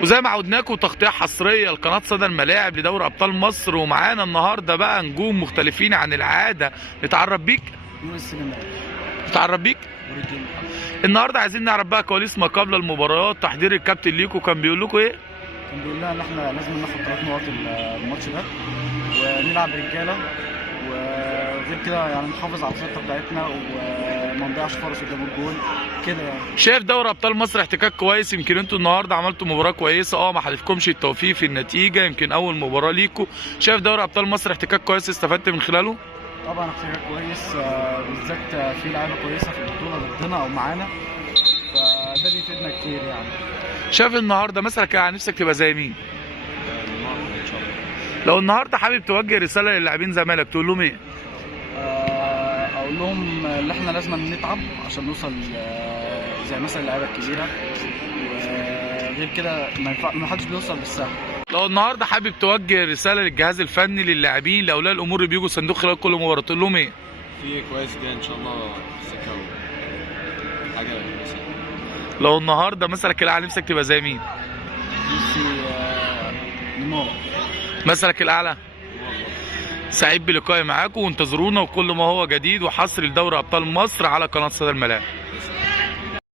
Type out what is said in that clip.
وزي ما عودناكم تغطيه حصريه لقناه صدى الملاعب لدوري ابطال مصر، ومعانا النهارده بقى نجوم مختلفين عن العاده. نتعرف بيك. نتعرف بيك النهارده. عايزين نعرف بقى كواليس ما قبل المباريات، تحضير الكابتن ليكو كان بيقول لكم ايه؟ كان بيقول لنا ان احنا لازم ناخد 3 نقط الماتش ده ونلعب رجاله، وغير كده يعني نحافظ على الخطه بتاعتنا وما نضيعش فرص قدام الجول كده يعني. شايف دوري ابطال مصر احتكاك كويس، يمكن انتوا النهارده عملتوا مباراه كويسه، ما حالفكمش التوفيق في النتيجه، يمكن اول مباراه ليكوا. شايف دوري ابطال مصر احتكاك كويس استفدت من خلاله؟ طبعا احتكاك كويس، بالذات في لعيبه كويسه في البطوله ضدنا او معانا، فده بيفيدنا كتير يعني. شايف النهارده مثلا كان نفسك تبقى زي مين؟ ان شاء الله. لو النهارده حابب توجه رساله للاعبين زمالك تقول لهم ايه؟ اقول لهم ان احنا لازم نتعب عشان نوصل زي مثلا اللعيبه الكبيره، وغير كده ما حدش بيوصل بالسهل. لو النهارده حابب توجه رساله للجهاز الفني للاعبين لاولياء الامور اللي بيجوا الصندوق خلال كل مباراه تقول لهم ايه؟ في كويس جدا ان شاء الله سكه حاجه كويسه. لو النهارده مثلك الاعلى نفسك تبقى زي مين؟ نفسي نيمار. مثلك الاعلى؟ سعيد بلقائي معاكم، وانتظرونا وكل ما هو جديد وحصري لدوري ابطال مصر على قناه صدى الملاعب.